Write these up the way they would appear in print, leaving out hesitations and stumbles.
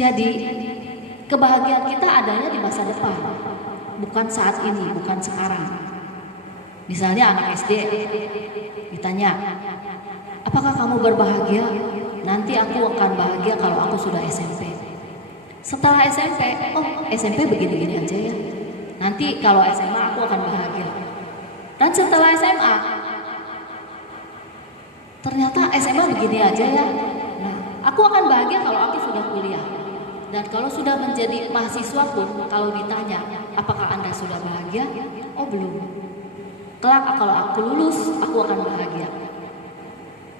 Jadi kebahagiaan kita adanya di masa depan, bukan saat ini, bukan sekarang. Misalnya anak SD ditanya, apakah kamu berbahagia? Nanti aku akan bahagia kalau aku sudah SMP. Setelah SMP, oh SMP begini-gini aja ya. Nanti kalau SMA aku akan bahagia. Dan setelah SMA, ternyata SMA begini aja ya. Nah, aku akan bahagia kalau aku sudah kuliah. Dan kalau sudah menjadi mahasiswa pun, kalau ditanya, apakah Anda sudah bahagia? Oh belum. Kelak kalau aku lulus, aku akan bahagia.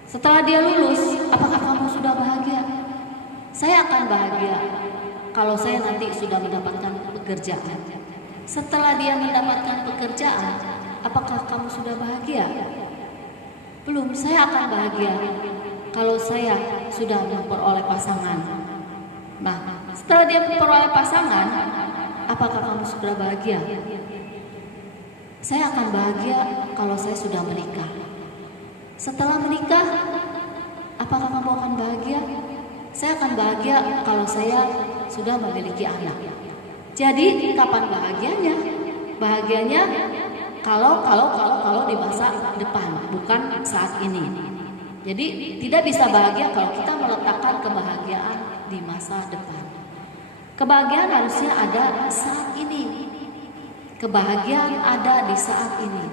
Setelah dia lulus, apakah kamu sudah bahagia? Saya akan bahagia kalau saya nanti sudah mendapatkan pekerjaan. Setelah dia mendapatkan pekerjaan, apakah kamu sudah bahagia? Belum, saya akan bahagia kalau saya sudah memperoleh pasangan. Nah, setelah dia memperoleh pasangan, apakah kamu sudah bahagia? Saya akan bahagia kalau saya sudah menikah. Setelah menikah, apakah kamu akan bahagia? Saya akan bahagia kalau saya sudah memiliki anak. Jadi kapan bahagianya? Bahagianya kalau di masa depan, bukan saat ini. Jadi tidak bisa bahagia kalau kita meletakkan kebahagiaan di masa depan. Kebahagiaan harusnya ada saat ini. Kebahagiaan ada di saat ini.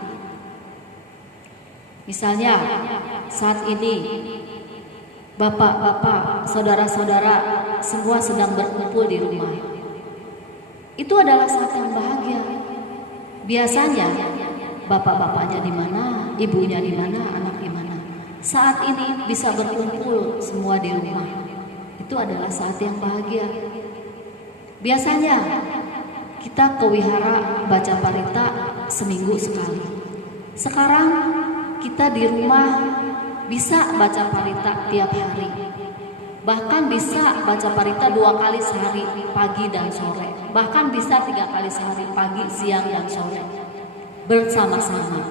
Misalnya saat ini bapak-bapak, saudara-saudara semua sedang berkumpul di rumah. Itu adalah saat yang bahagia. Biasanya bapak-bapaknya di mana, ibunya di mana, anak di mana. Saat ini bisa berkumpul semua di rumah. Itu adalah saat yang bahagia. Biasanya kita ke wihara baca parita seminggu sekali. Sekarang kita di rumah bisa baca parita tiap hari. Bahkan bisa baca parita 2 kali sehari, pagi dan sore. Bahkan bisa 3 kali sehari, pagi, siang, dan sore. Bersama-sama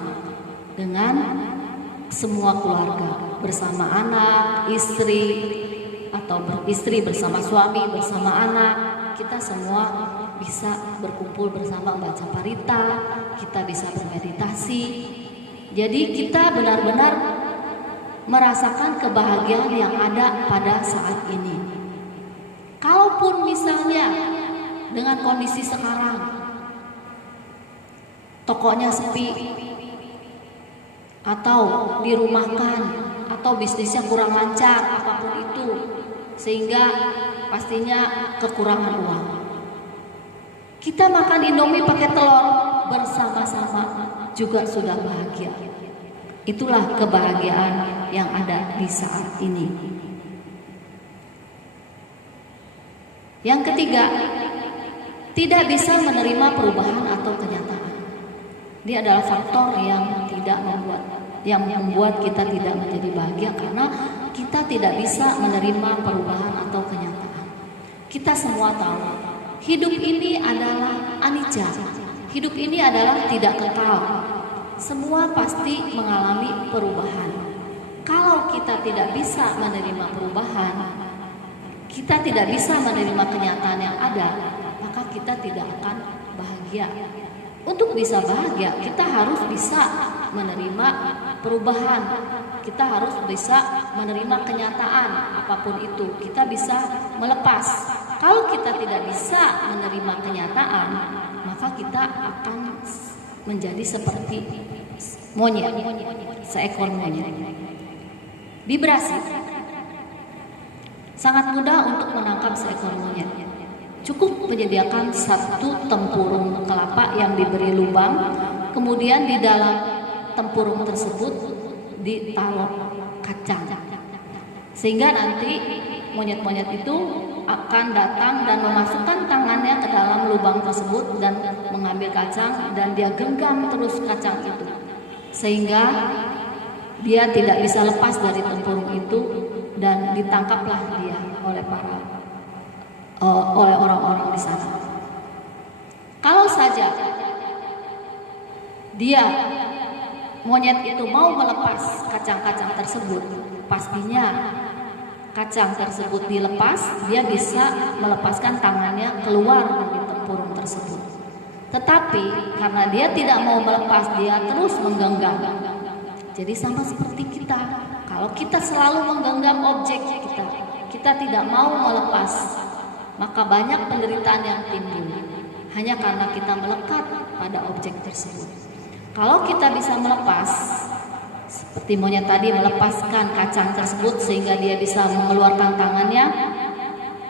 dengan semua keluarga. Bersama anak, istri, atau istri bersama suami, bersama anak. Kita semua bisa berkumpul bersama baca parita, kita bisa bermeditasi. Jadi kita benar-benar merasakan kebahagiaan yang ada pada saat ini. Kalaupun misalnya dengan kondisi sekarang tokonya sepi, atau dirumahkan, atau bisnisnya kurang lancar, apapun itu, sehingga pastinya kekurangan uang. Kita makan Indomie pakai telur bersama-sama juga sudah bahagia. Itulah kebahagiaan yang ada di saat ini. Yang ketiga, tidak bisa menerima perubahan atau kenyataan. Dia adalah faktor yang membuat kita tidak menjadi bahagia, karena kita tidak bisa menerima perubahan atau kenyataan. Kita semua tahu hidup ini adalah anicca. Hidup ini adalah tidak kekal. Semua pasti mengalami perubahan. Kalau kita tidak bisa menerima perubahan, kita tidak bisa menerima kenyataan yang ada, maka kita tidak akan bahagia. Untuk bisa bahagia, kita harus bisa menerima perubahan. Kita harus bisa menerima kenyataan apapun itu. Kita bisa melepas. Kalau kita tidak bisa menerima kenyataan, maka kita akan menjadi seperti monyet, seekor monyet. Vibrasi sangat mudah untuk menangkap seekor monyet. Cukup menyediakan 1 tempurung kelapa yang diberi lubang, kemudian di dalam tempurung tersebut ditaruh kacang, sehingga nanti monyet-monyet itu akan datang dan memasukkan tangannya ke dalam lubang tersebut dan mengambil kacang, dan dia genggam terus kacang itu sehingga dia tidak bisa lepas dari tempurung itu, dan ditangkaplah dia oleh orang-orang di sana. Kalau saja dia monyet itu mau melepas kacang-kacang tersebut, pastinya kacang tersebut dilepas, dia bisa melepaskan tangannya keluar dari tempurung tersebut. Tetapi karena dia tidak mau melepas, dia terus menggenggam. Jadi sama seperti kita, kalau kita selalu menggenggam objek kita tidak mau melepas, maka banyak penderitaan yang timbul hanya karena kita melekat pada objek tersebut. Kalau kita bisa melepas, seperti monyet tadi melepaskan kacang tersebut sehingga dia bisa mengeluarkan tangannya.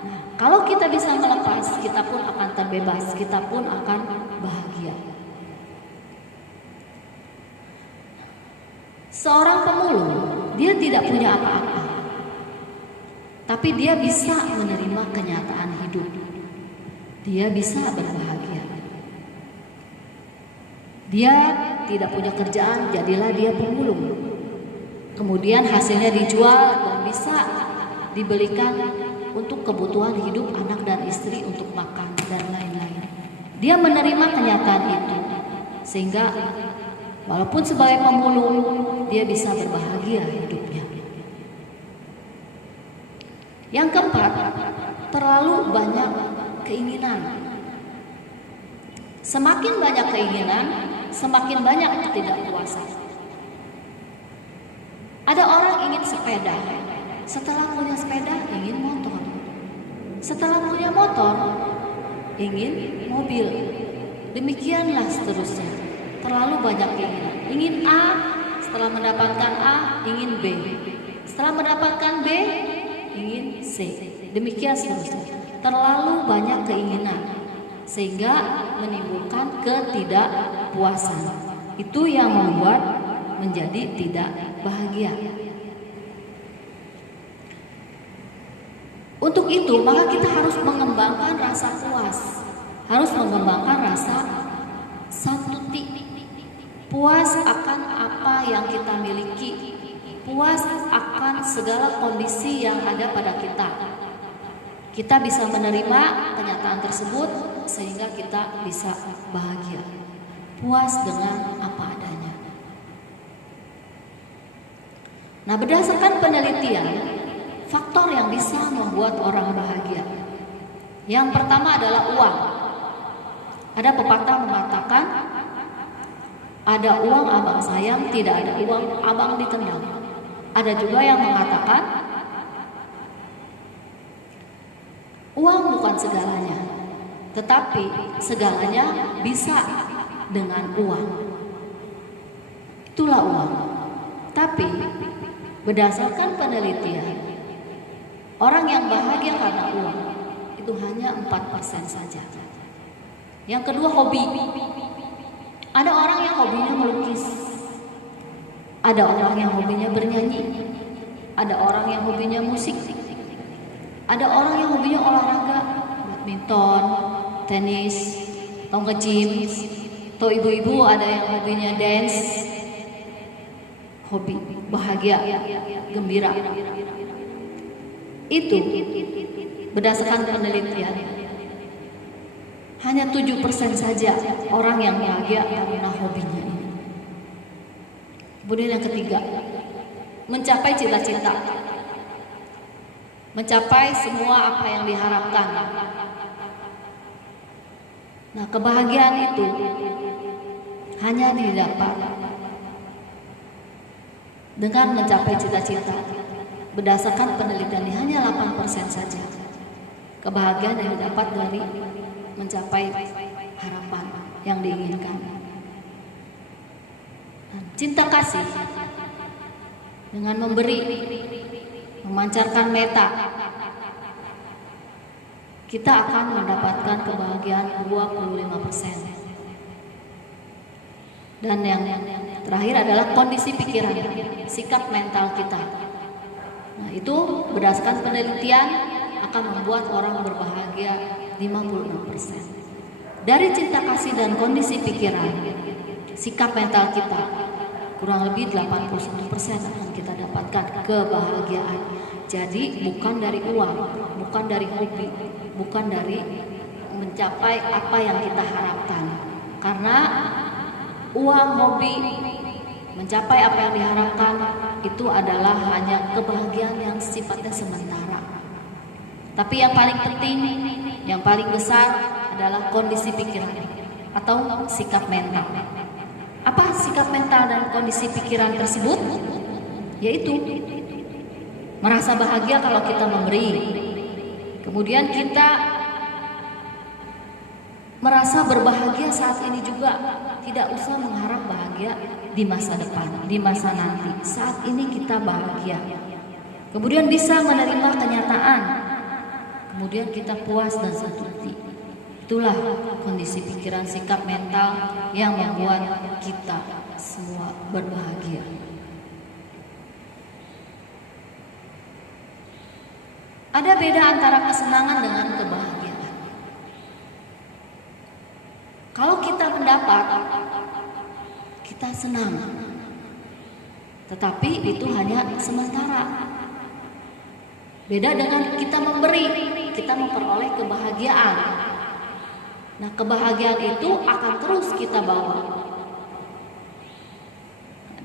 Nah, kalau kita bisa melepas, kita pun akan terbebas, kita pun akan bahagia. Seorang pemulung, dia tidak punya apa-apa, tapi dia bisa menerima kenyataan hidup. Dia bisa berbahagia. Dia tidak punya kerjaan, jadilah dia pemulung. Kemudian hasilnya dijual dan bisa dibelikan untuk kebutuhan hidup anak dan istri, untuk makan dan lain-lain. Dia menerima kenyataan itu, sehingga walaupun sebagai pemulung, dia bisa berbahagia hidupnya. Yang keempat, terlalu banyak keinginan. Semakin banyak keinginan, semakin banyak ketidakpuasan. Ada orang ingin sepeda, setelah punya sepeda ingin motor, setelah punya motor ingin mobil. Demikianlah seterusnya. Terlalu banyak keinginan. Ingin A, setelah mendapatkan A ingin B, setelah mendapatkan B ingin C. Demikian seterusnya. Terlalu banyak keinginan sehingga menimbulkan ketidakpuasan. Itu yang membuat menjadi tidak bahagia. Untuk itu, maka kita harus mengembangkan rasa puas, harus mengembangkan rasa santuti, puas akan apa yang kita miliki, puas akan segala kondisi yang ada pada kita. Kita bisa menerima kenyataan tersebut sehingga kita bisa bahagia, puas dengan apa adanya. Nah, berdasarkan penelitian, faktor yang bisa membuat orang bahagia, yang pertama adalah uang. Ada pepatah mengatakan, ada uang abang sayang, tidak ada uang abang ditendang. Ada juga yang mengatakan, uang bukan segalanya, tetapi segalanya bisa dengan uang. Itulah uang. Tapi berdasarkan penelitian, orang yang bahagia karena uang itu hanya 4% saja. Yang kedua, hobi. Ada orang yang hobinya melukis, ada orang yang hobinya bernyanyi, ada orang yang hobinya musik, ada orang yang hobinya olahraga, badminton, tenis, atau nge-gym, atau ibu-ibu ada yang hobinya dance. Hobi, bahagia, gembira. Itu berdasarkan penelitian, hanya 7% saja orang yang bahagia karena hobinya ini. Kemudian yang ketiga, mencapai cita-cita, mencapai semua apa yang diharapkan. Nah, kebahagiaan itu hanya didapat dengan mencapai cita-cita. Berdasarkan penelitian ini hanya 8% saja kebahagiaan yang didapat dari mencapai harapan yang diinginkan. Cinta kasih dengan memberi, memancarkan meta, kita akan mendapatkan kebahagiaan 25%. Dan yang terakhir adalah kondisi pikiran, sikap mental kita. Nah, itu berdasarkan penelitian akan membuat orang berbahagia 56%. Dari cinta kasih dan kondisi pikiran, sikap mental kita, kurang lebih 81% akan kita dapatkan kebahagiaan. Jadi bukan dari uang, bukan dari hobi, bukan dari mencapai apa yang kita harapkan. Karena uang, hobi, mencapai apa yang diharapkan itu adalah hanya kebahagiaan yang sifatnya sementara. Tapi yang paling penting, yang paling besar adalah kondisi pikiran atau sikap mental. Apa sikap mental dan kondisi pikiran tersebut? Yaitu merasa bahagia kalau kita memberi. Kemudian kita merasa berbahagia saat ini juga, tidak usah mengharap bahagia di masa depan, di masa nanti. Saat ini kita bahagia. Kemudian bisa menerima kenyataan. Kemudian kita puas dan sentuti. Itulah kondisi pikiran, sikap mental yang membuat kita semua berbahagia. Ada beda antara kesenangan dengan kebahagiaan. Kalau kita mendapat, kita senang. Tetapi itu hanya sementara. Beda dengan kita memberi, kita memperoleh kebahagiaan. Nah, kebahagiaan itu akan terus kita bawa.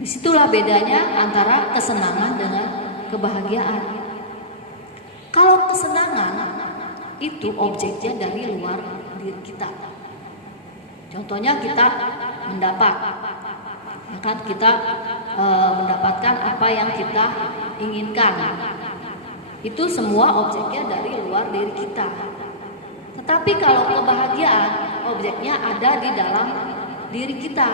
Disitulah bedanya antara kesenangan dengan kebahagiaan. Kalau kesenangan itu objeknya dari luar diri kita. Contohnya kita mendapat, kan kita mendapatkan apa yang kita inginkan. Itu semua objeknya dari luar diri kita. Tetapi kalau kebahagiaan, objeknya ada di dalam diri kita.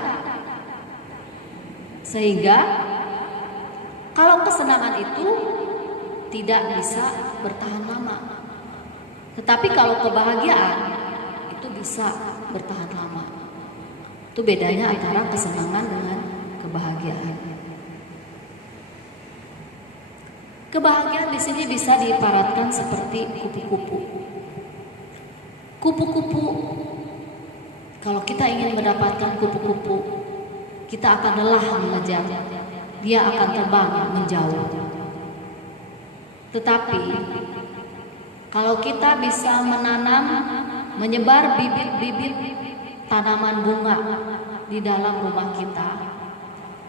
Sehingga kalau kesenangan itu tidak bisa bertahan lama. Tetapi kalau kebahagiaan itu bisa bertahan lama. Itu bedanya antara kesenangan dengan kebahagiaan. Kebahagiaan di sini bisa diibaratkan seperti kupu-kupu. Kupu-kupu, kalau kita ingin mendapatkan kupu-kupu, kita akan lelah mengejar. Dia akan terbang menjauh. Tetapi kalau kita bisa menanam, menyebar bibit-bibit tanaman bunga di dalam rumah kita,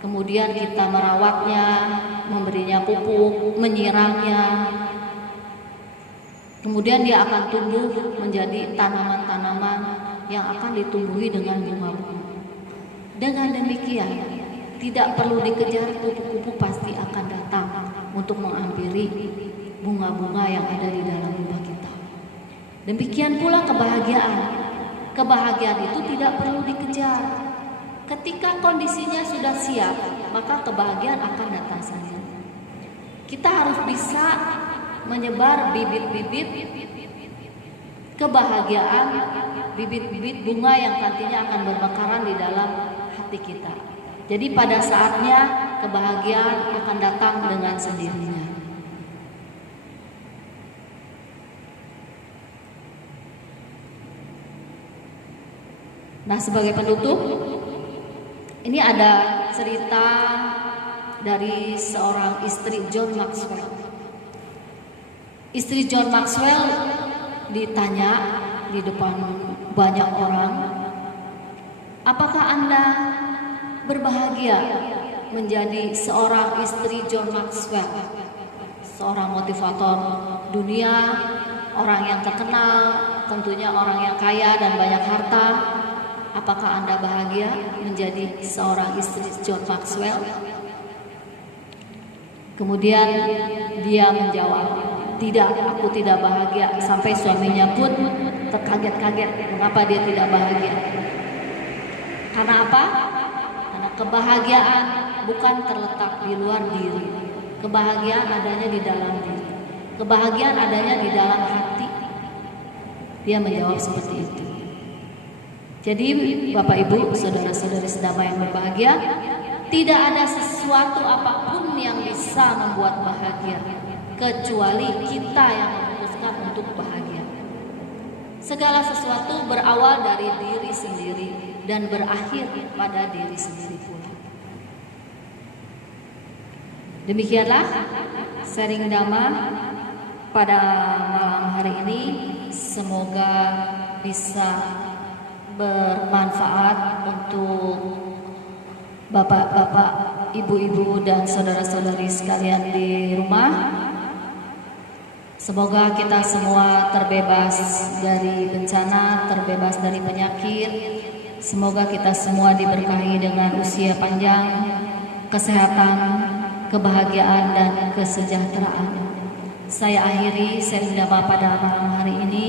kemudian kita merawatnya, memberinya pupuk, menyiramnya, kemudian dia akan tumbuh menjadi tanaman-tanaman yang akan ditumbuhi dengan bunga-bunga. Dengan demikian, tidak perlu dikejar, kupu-kupu pasti akan datang untuk menghampiri bunga-bunga yang ada di dalam rumah kita. Demikian pula kebahagiaan. Kebahagiaan itu tidak perlu dikejar. Ketika kondisinya sudah siap, maka kebahagiaan akan datang sendiri. Kita harus bisa menyebar bibit-bibit kebahagiaan, bibit-bibit bunga yang nantinya akan bermekaran di dalam hati kita. Jadi pada saatnya kebahagiaan akan datang dengan sendirinya. Nah, sebagai penutup, ini ada cerita dari seorang istri John Maxwell. Istri John Maxwell ditanya di depan banyak orang, apakah Anda berbahagia menjadi seorang istri John Maxwell, seorang motivator dunia, orang yang terkenal, tentunya orang yang kaya dan banyak harta? Apakah Anda bahagia menjadi seorang istri John Maxwell? Kemudian dia menjawab, tidak, aku tidak bahagia. Sampai suaminya pun terkaget-kaget mengapa dia tidak bahagia. Karena apa? Karena kebahagiaan bukan terletak di luar diri. Kebahagiaan adanya di dalam diri. Kebahagiaan adanya di dalam hati. Dia menjawab seperti itu. Jadi Bapak Ibu, saudara-saudari sedama yang berbahagia, tidak ada sesuatu apapun yang bisa membuat bahagia kecuali kita yang memutuskan untuk bahagia. Segala sesuatu berawal dari diri sendiri dan berakhir pada diri sendiri pula. Demikianlah sharing Dhamma pada malam hari ini. Semoga bisa bermanfaat untuk bapak-bapak ibu-ibu dan saudara-saudari sekalian di rumah. Semoga kita semua terbebas dari bencana, terbebas dari penyakit. Semoga kita semua diberkahi dengan usia panjang, kesehatan, kebahagiaan, dan kesejahteraan. Saya akhiri sembah pada malam hari ini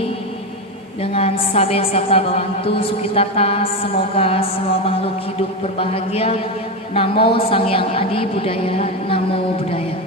dengan Sabe Sata Bawantu Sukitata. Semoga semua makhluk hidup berbahagia. Namo Sang Yang Adi Budaya, Namo Budaya.